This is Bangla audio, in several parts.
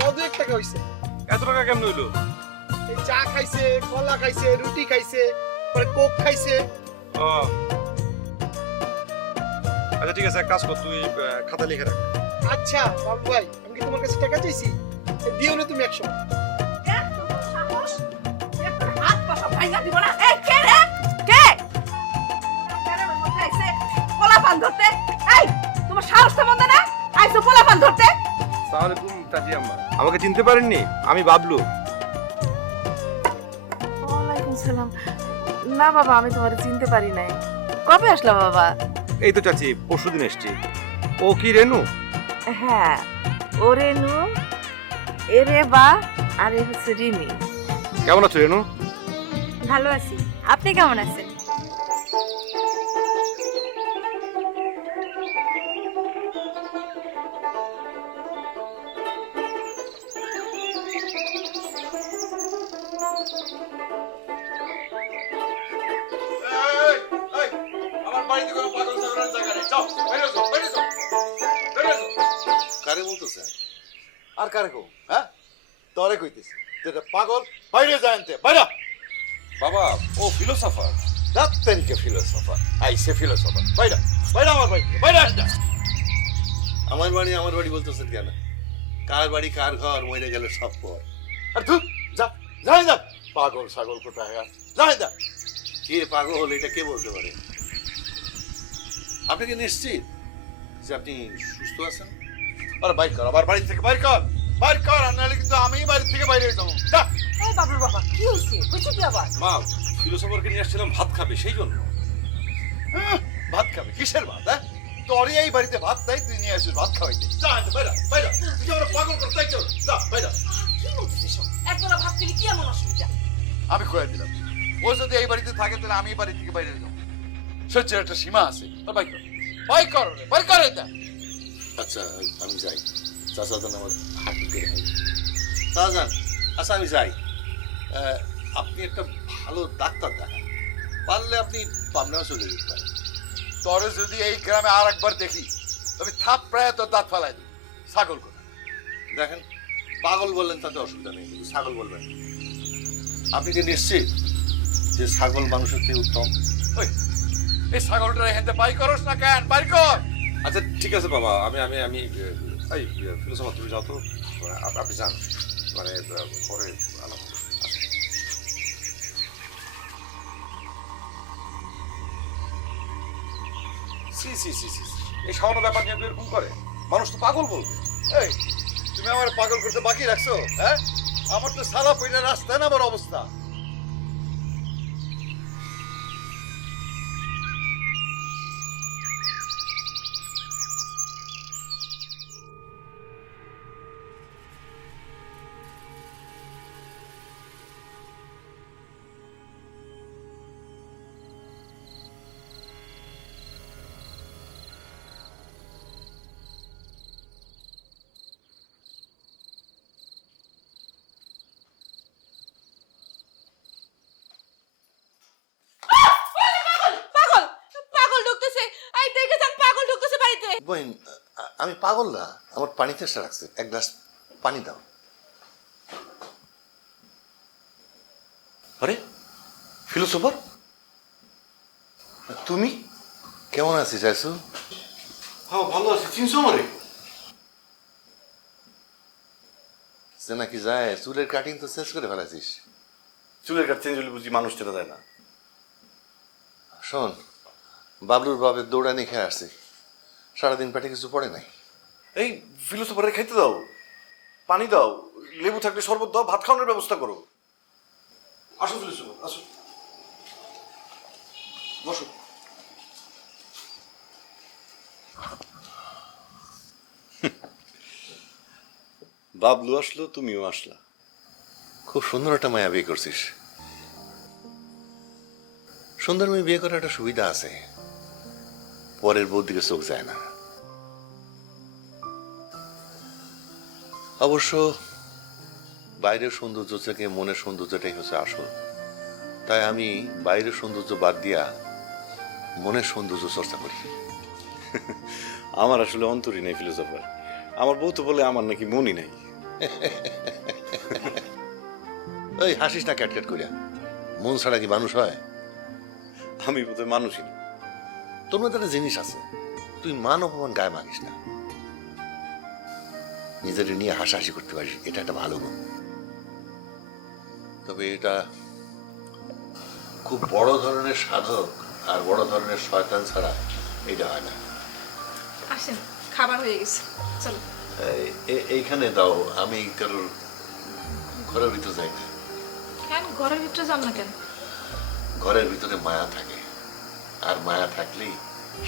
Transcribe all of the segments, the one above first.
100 টাকা হইছে। এত টাকা কেমন হইলো? এই চা খাইছে, কলা খাইছে, রুটি খাইছে, পরে কোক খাইছে। ও আচ্ছা ঠিক আছে, এক কাজ কর, তুই খাতা লিখে রাখ। আচ্ছা বাবু ভাই, আমি কি তোমার কাছে টাকা চাইছি? দিও না তুমি 100। আমাকে চিনতে পারেননি? আমি বাবলু। ওয়ালাইকুম সালাম। না বাবা, আমি তোমার চিনতে পারি নাই। কবে আসলা বাবা? এই তো চাচি, পরশুদিন এসছি। ও কি রেনু? হ্যাঁ, ও রেনু, এ রেবা, আর এ হচ্ছে রিমি। কেমন আছো রেনু? ভালো আছি, আপনি কেমন আছেন? কারে বলতেছে? আর কারে কো? হ্যাঁ, তরে কইতেছি যেটা পাগল বাইরে যায় আনতে বাইরে। বাবা, ও ফিলোসফার। ডাক্তারিকে ফিলোসফার আইসে ফিলোসফার বাইরে বাইরে আমার বাড়ি বাইরে আসা। আমার বাড়ি বলতেছেন কেন? কার বাড়ি কার ঘর মরে গেলে সব পর। আর তুই যা যাই যা, পাগল ছাগল কোথায় যাই যা। কে পাগল এটা কে বলতে পারে? আপনি কি নিশ্চিত যে আপনি সুস্থ আছেন? আর বাইর কর, আবার বাড়ি থেকে বাইর কর, বাইর কর, আর নাহলে কিন্তু আমি বাড়ি থেকে বাইরে হয়ে যাবো। যা। এই বাবুর বাবা, কি হইছে? হইছে কি আবার? মা, ফিলোসফারকে নিয়ে আসছিলাম ভাত খাবে, সেই জন্য। ভাত খাবে? কিসের ভাত? হ্যাঁ, তোরই এই বাড়িতে ভাত নাই, তুই নিয়ে আসিস ভাত খাওয়াইতে। যা বাইরে বাইরে, তুই আমার পাগল করে তাই চল, যা বাইরে। কি বলছিস সব? একবেলা ভাত খেলে কি এমন অসুবিধা? আমি কয়ে দিলাম, ও যদি এই বাড়িতে থাকে তাহলে আমি এই বাড়ি থেকে বাইরে যাবো। সহ্যের একটা সীমা আছে। বাই কর, বাই কর, বাই কর এটা। আচ্ছা আমি যাই, চাচা জান আমার হাত ধরে খাই। চাচা যান, আচ্ছা আমি যাই। আপনি একটা ভালো ডাক্তার দেখান, পারলে আপনি পাবনাও চলে যেতে পারেন। তরে যদি এই গ্রামে আর একবার দেখি তবে থাপ প্রায় তোর দাঁত ফালাই দিই। ছাগল কথা দেখেন, পাগল বললেন তাতে অসুবিধা নেই, কিন্তু ছাগল বলবেন। আপনি কি নিশ্চিত যে ছাগল মানুষের থেকে উত্তম? ওই এই ছাগলটা এখানে বাই করস না কেন? বাই কর। আচ্ছা ঠিক আছে বাবা, আমি আমি আমি এই ফিলোসফার তুমি যাও তো, আপনি যান, মানে পরে আলাপ হবে। সি সি সি সি, এই সামান্য ব্যাপার নিয়ে আপনি এরকম করে? মানুষ তো পাগল বলবে। এই তুমি আমার পাগল করতে বাকি রাখছো? হ্যাঁ, আমার তো সারা পয়লা রাস্তায় না আমার অবস্থা। পাগল, পাগল ঢুকতেছে। এই দেখেছেন, পাগল ঢুকতেছে বাড়িতে। বোন, আমি পাগল না, আমার পানি তেষ্টা রাখছে, এক গ্লাস পানি দাও। আরে ফিলোসফার, তুমি কেমন আছিস আইসু? হ্যাঁ ভালো আছি, চিনছো আমারে? সে নাকি যায়, চুলের কাটিং তো শেষ করে ফেলাছিস। চুলের কাট চেঞ্জ হলে বুঝি মানুষ চেনা যায় না। শোন, বাবলুর বাপের দৌড়ানি খেয়ে আসছি, সারাদিন পেটে কিছু পড়ে নাই। এই ফিলোসফারে খাইতে দাও, পানি দাও, লেবু থাকলে শরবত দাও, ভাত খাওয়ানোর ব্যবস্থা করো। আসো ফিলোসফার, আসো, বসো। বাবলু আসলো, তুমিও আসলা। খুব সুন্দর একটা মায়া বিয়ে করছিস। সুন্দর মেয়ে বিয়ে করার একটা সুবিধা আছে, পরের বউর দিকে চোখ যায় না। অবশ্য বাইরের সৌন্দর্য থেকে মনের সৌন্দর্যটাই হচ্ছে আসল। তাই আমি বাইরের সৌন্দর্য বাদ দিয়া মনের সৌন্দর্য চর্চা করি। আমার আসলে অন্তরই নেই ফিলোসফার। আমার বউ তো বলে আমার নাকি মনই নাই। ওই হাসিস না ক্যাট ক্যাট করিয়া, মন ছাড়া কি মানুষ হয়? আমি বোধহয় মানুষই না। তোর মধ্যে একটা জিনিস আছে, তুই মান অপমান গায়ে মানিস না, নিজের নিয়ে হাসাহাসি করতে পারিস, এটা একটা ভালো গুণ। তবে এটা খুব বড় ধরনের সাধক আর বড় ধরনের শয়তান ছাড়া এটা হয় না। আসেন, খাবার হয়ে গেছে, চলো। এইখানে দাও, আমি কারোর ঘরের ভিতরে যাই না। কেন ঘরের ভিতরে যান না কেন? ঘরের ভিতরে মায়া থাকে, আর মায়া থাকলেই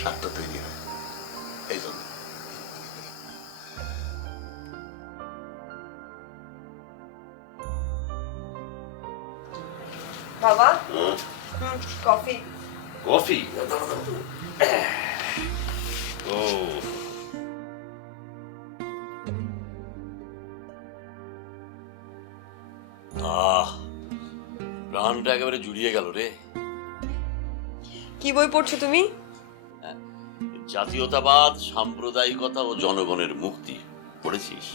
স্বার্থ তৈরি হয়, এই জন্য। বাবা কফি। কফি? ও প্রাণটা একেবারে জুড়িয়ে গেল রে। কি বই পড়ছো তুমি? জাতীয়তাবাদ, সাম্প্রদায়িকতা ও জনগণের মুক্তি পড়েছিস?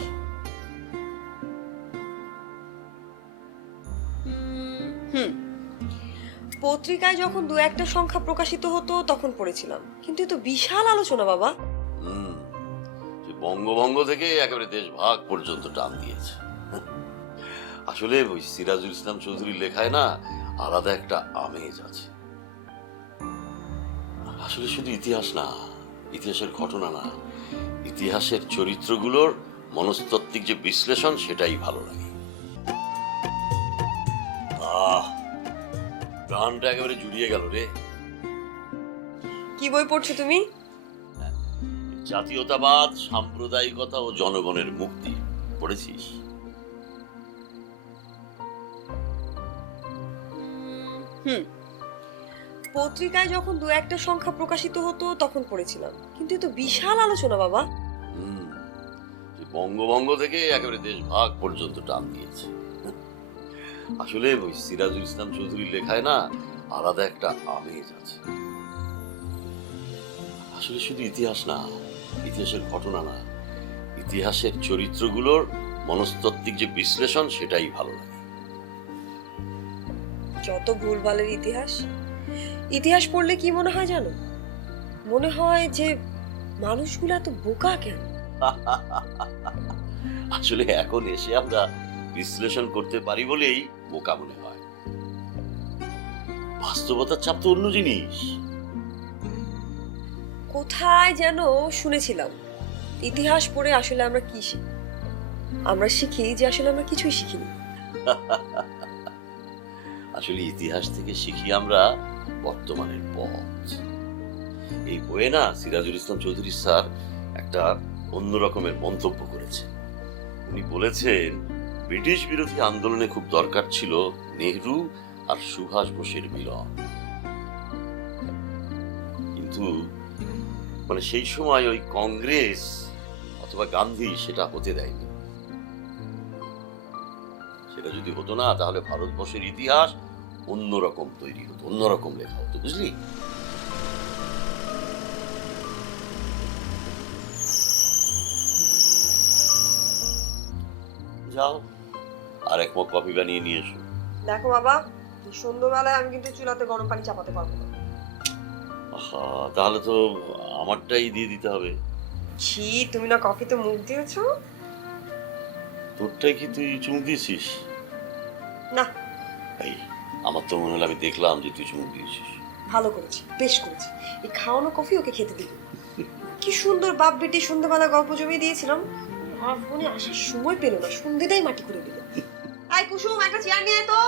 পত্রিকায় যখন দু একটা সংখ্যা প্রকাশিত হতো তখন পড়েছিলাম, কিন্তু এ তো বিশাল আলোচনা বাবা। যে বঙ্গভঙ্গ থেকে একেবারে দেশ ভাগ পর্যন্ত টান দিয়েছে। আসলে ওই সিরাজুল ইসলাম চৌধুরীর লেখায় না আলাদা একটা আমেজ আছে। আসলে শুধু ইতিহাস না, ইতিহাসের ঘটনা না, ইতিহাসের চরিত্রগুলোর মনস্তাত্ত্বিক যে বিশ্লেষণ সেটাই ভালো লাগে। প্রাণটা একেবারে জুড়িয়ে গেল রে। কি বই পড়ছো তুমি? জাতীয়তাবাদ, সাম্প্রদায়িকতা ও জনগণের মুক্তি পড়েছিস? পত্রিকায় যখন দু একটা সংখ্যা প্রকাশিত হতো তখন পড়েছিলাম, কিন্তু এ তো বিশাল আলোচনা বাবা। যে বঙ্গভঙ্গ থেকে একেবারে দেশ ভাগ পর্যন্ত টান দিয়েছে। আসলে ওই সিরাজুল ইসলাম চৌধুরীর লেখায় না আলাদা একটা আমেজ আছে। আসলে শুধু ইতিহাস না, ইতিহাসের ঘটনা না, ইতিহাসের চরিত্রগুলোর মনস্তাত্ত্বিক যে বিশ্লেষণ সেটাই ভালো লাগে। যত ভুলভালের ইতিহাস, ইতিহাস পড়লে কি মনে হয় জানো? মনে হয় যে মানুষগুলো এত বোকা কেন। আসলে এখন এসে আমরা বিশ্লেষণ করতে পারি বলেই বোকা মনে হয়। বাস্তবতার চাপ তো অন্য জিনিস। কোথায় যেন শুনেছিলাম, ইতিহাস পড়ে আসলে আমরা কি শিখি? আমরা শিখি যে আসলে আমরা কিছুই শিখিনি। আসলে ইতিহাস থেকে শিখি আমরা বর্তমানের পথ। এই বইয়ে না সিরাজুল ইসলাম চৌধুরী স্যার একটা অন্য রকমের মন্তব্য করেছেন। উনি বলেছেন ব্রিটিশ বিরোধী আন্দোলনে খুব দরকার ছিল নেহরু আর সুভাষ বোসের মিলন, কিন্তু মানে সেই সময় ওই কংগ্রেস অথবা গান্ধী সেটা হতে দেয়নি। সেটা যদি হতো না তাহলে ভারতবর্ষের ইতিহাস অন্যরকম তৈরি হতো, অন্যরকম লেখা হতো, বুঝলি? যাও আর এক মগ কফি বানিয়ে নিয়ে এসো। দেখো বাবা, সন্ধ্যাবেলায় আমি কিন্তু চুলাতে গরম পানি চাপাতে পারবো না। আহা, তাহলে তো আমারটাই দিয়ে দিতে হবে। ছি, তুমি না কফিতে মুখ দিয়েছো? তোরটাই কি তুই চুমুক দিয়েছিস? না। এই আমার তো মনে হলো আমি দেখলাম যে তুই চুমুক দিয়েছিস। ভালো করেছি, বেশ করেছি। এই খাওয়ানো কফি ওকে খেতে দিবি। কি সুন্দর বাপ বেটি সন্ধ্যাবেলা গল্প জমিয়ে দিয়েছিলাম, আমার ফোনে আসার সময় পেল না, সন্ধ্যেটাই মাটি করে দিল। আয় কুসুম, একটা চেয়ার নিয়ে আয় তো।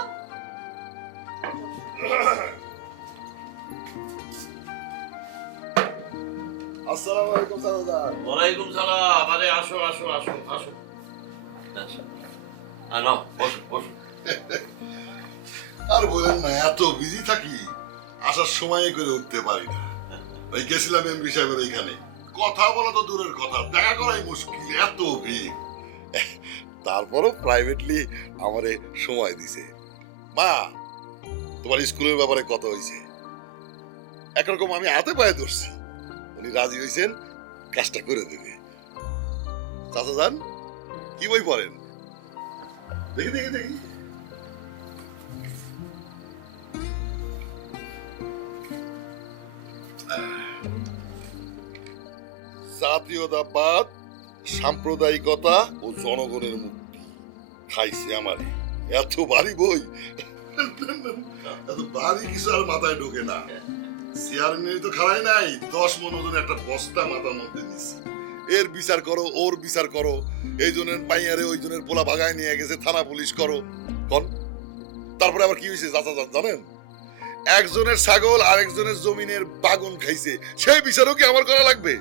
আসসালামু আলাইকুম দাদা। ওয়ালাইকুম সালাম। আরে আসো আসো আসো আসো। নাও বসো বসো। আর বলেন না, এত বিজি থাকি আসার সময় করে উঠতে পারি না। ওই গেছিলাম এমপি সাহেবের ওইখানে, কথা বলা তো দূরের কথা, দেখা করাই মুশকিল, এত ভিড়। তারপরও প্রাইভেটলি আমারে সময় দিছে। মা, তোমার স্কুলের ব্যাপারে কথা হয়েছে, একরকম আমি হাতে পায়ে ধরছি, উনি রাজি হয়েছেন, কাজটা করে দেবে। চাচা যান, কি বই পড়েন? দেখি দেখি দেখি জাতীয়তাবাদ, সাম্প্রদায়িকতা ও জনগণের মুক্তি খাইছে আমারে। এত ভারী বই, এত ভারী কিছু আর মাথায় ঢোকে না। চেয়ারম্যান তো খাড়াই নাই, 10 মন ওজনের একটা বস্তা মাথার মধ্যে নিছি। এর বিচার করো, ওর বিচার করো, এই জনের পাইয়ারে ওই জনের পোলা ভাগায় নিয়ে গেছে, থানা পুলিশ করো কোন। তারপরে আবার কি হয়েছে চাচা জানেন? একজনের ছাগল আরেকজনের জমিনের বাগুন খাইছে, সেই বিচারও কি আমার করা লাগবে?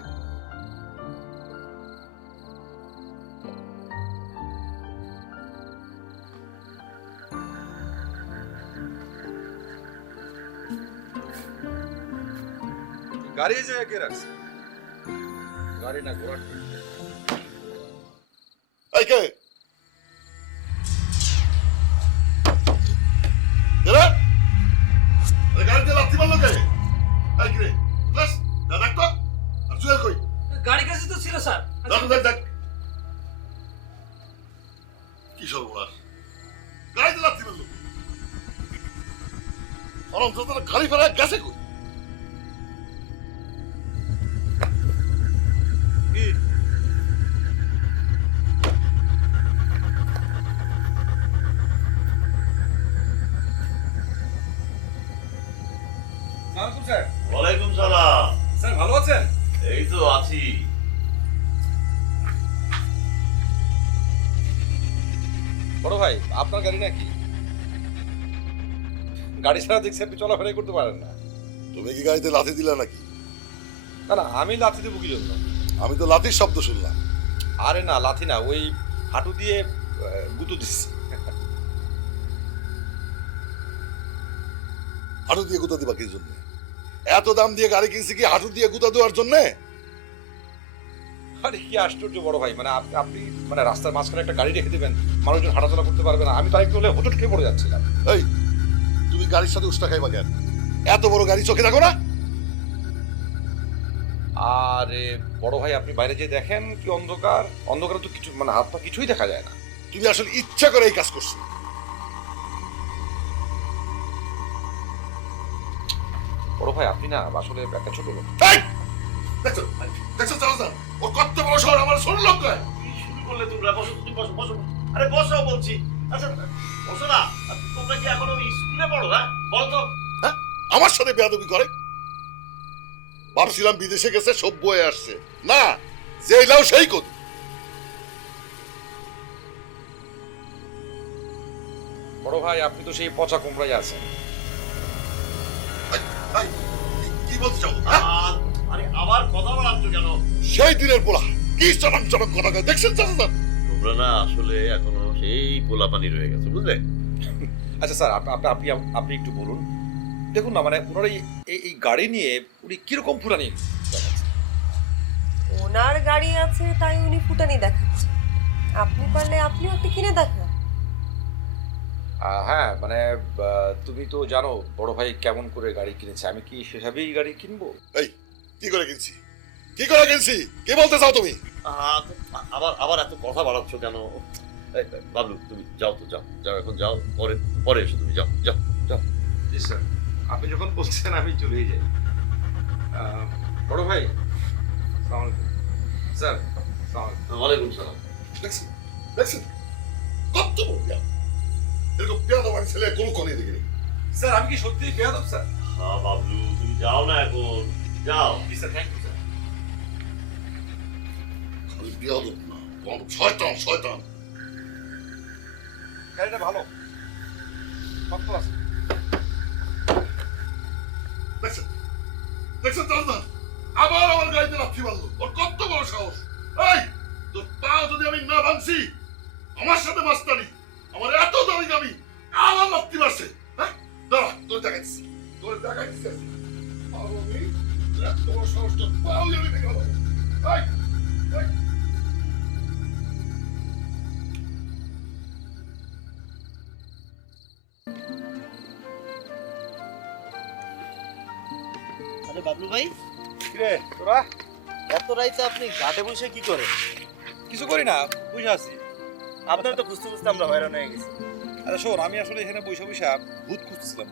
গাড়ি এই জায়গায় কে রাখছে? গাড়ি না ঘোড়া? এই কে এরা? আরে গাড়িতে লাথি মারলো কে? এই কি রে? বাস দেখ তো। আর জুয়েল কই? গাড়ি কাছে তো ছিল স্যার। দেখ কি সর্বনাশ, গাড়িতে লাথি মারলো। হরম তো গাড়ি ফেরা গেছে কই? ওয়ালাইকুম সালাম। স্যার ভালো আছেন? এই তো আছি। বড় ভাই, আপনার গাড়ি নাকি? গাড়ি ছাড়া দেখছি আপনি চলাফেরাই করতে পারেন না। তুমি কি গাড়িতে লাথি দিলা নাকি? না না, আমি লাথি দেবো কি জন্য? আমি তো লাথির শব্দ শুনলাম। আরে না, লাথি না, ওই হাঁটু দিয়ে গুঁতো দিচ্ছি। হাঁটু দিয়ে গুঁতা দিবা কি জন্য? এত দাম দিয়ে গাড়ি কিনছি কি হাঁটু দিয়ে গুঁতা দেওয়ার জন্য? আরে কি আশ্চর্য বড় ভাই, মানে আপনি মানে রাস্তার মাঝখানে একটা গাড়ি রেখে দেবেন, মানুষজন হাঁটাচলা করতে পারবে না। আমি তো আরেকটু হলে হোঁচট খেয়ে পড়ে যাচ্ছিলাম। এই তুমি গাড়ির সাথে উষ্টা খাইবা কেন? এত বড় গাড়ি চোখে দেখো না? আরে বড় ভাই, আপনি বাইরে যেয়ে দেখেন কি অন্ধকার। অন্ধকারে তো কিছু মানে হাত পা কিছুই দেখা যায় না। তুমি আসলে ইচ্ছা করে এই কাজ করছো। বড় ভাই, আপনি না আসলে একটা ছোট লোক। এই দেখছো দেখছো চাচা, ও কত বড় শহর আমার ছোট লোক কয়। কি শুরু করলে তোমরা? বসো, তুমি বসো বসো। আরে বসো বলছি। আচ্ছা বসো না। তোমরা কি এখনো স্কুলে পড়ো? হ্যাঁ বলো তো। হ্যাঁ আমার সাথে বেয়াদবি করে? ভাবছিলাম বিদেশে গেছে সভ্য হয়ে আসছে, না যে এলাও সেই কত। বড় ভাই, আপনি তো সেই পচা কুমড়াই আছেন। কি বলতে চাও? আরে আবার কথা বলাচ্ছ কেন? সেই দিনের পোলা কি চরম চরম কথা কয়, দেখছেন চাচা? তোমরা না আসলে এখনো সেই পোলাপানি রয়ে গেছে, বুঝলে? আচ্ছা স্যার, আপনি আপনি একটু বলুন। দেখুন না, মানে ওনার এই গাড়ি নিয়ে উনি কিরকম ফুটানি দেখাচ্ছেন। ওনার গাড়ি আছে তাই উনি ফুটানি দেখাচ্ছে। আপনি পারলে আপনিও একটা কিনে দেখান। হ্যাঁ মানে তুমি তো জানো বড় ভাই কেমন করে গাড়ি কিনেছে, আমি কি সেভাবেই গাড়ি কিনবো? এই কি করে কিনছি, কি করে কিনছি, কি বলতে চাও তুমি? আবার আবার এত কথা বাড়াচ্ছ কেন? বাবলু তুমি যাও তো, যাও যাও, এখন যাও, পরে পরে এসো, তুমি যাও যাও যাও। জি স্যার, আপনি যখন বলছেন আমি চলেই যাই। বড় ভাই, আসসালামু আলাইকুম। স্যার আসসালামু আলাইকুম। ওয়ালাইকুম সালাম। দেখছেন দেখছেন কত বড় বিয়া, এরকম বেয়াদব ছেলে কোনো কোনে দেখিনি। স্যার আমি কি সত্যিই বেয়াদব স্যার? হ্যাঁ বাবলু, তুমি যাও না এখন, যাও। জি স্যার, থ্যাংক ইউ স্যার। খালি বেয়াদব না, শয়তান শয়তান। গাড়িটা ভালো, শক্ত আছে। দেখছেন দেখছেন চাচা, আবার আমার গাড়িতে লাথি মারলো। ওর কত বড় সাহস! এই তোর পা যদি আমি না ভাঙছি, আমার সাথে মাস্তানি, আমার এত দামি দামি আমার লাথি মারছে। হ্যাঁ দাঁড়া, তোর দেখাচ্ছি, তোর দেখাচ্ছি। আমি এত বড় সাহস, তোর পাও আমি ভেঙে দেবো। এই এই আরে বাবলু ভাই, কিরে তোরা? এত রাইতে আপনি ঘাটে বসে কি করে? কিছু করি না, বুঝে আছি। আপনার তো খুঁজতে খুঁজতে আমরা হয়রান হয়ে গেছি। আচ্ছা শোন, আমি আসলে এখানে বৈশা বৈশা ভূত খুঁজতেছিলাম।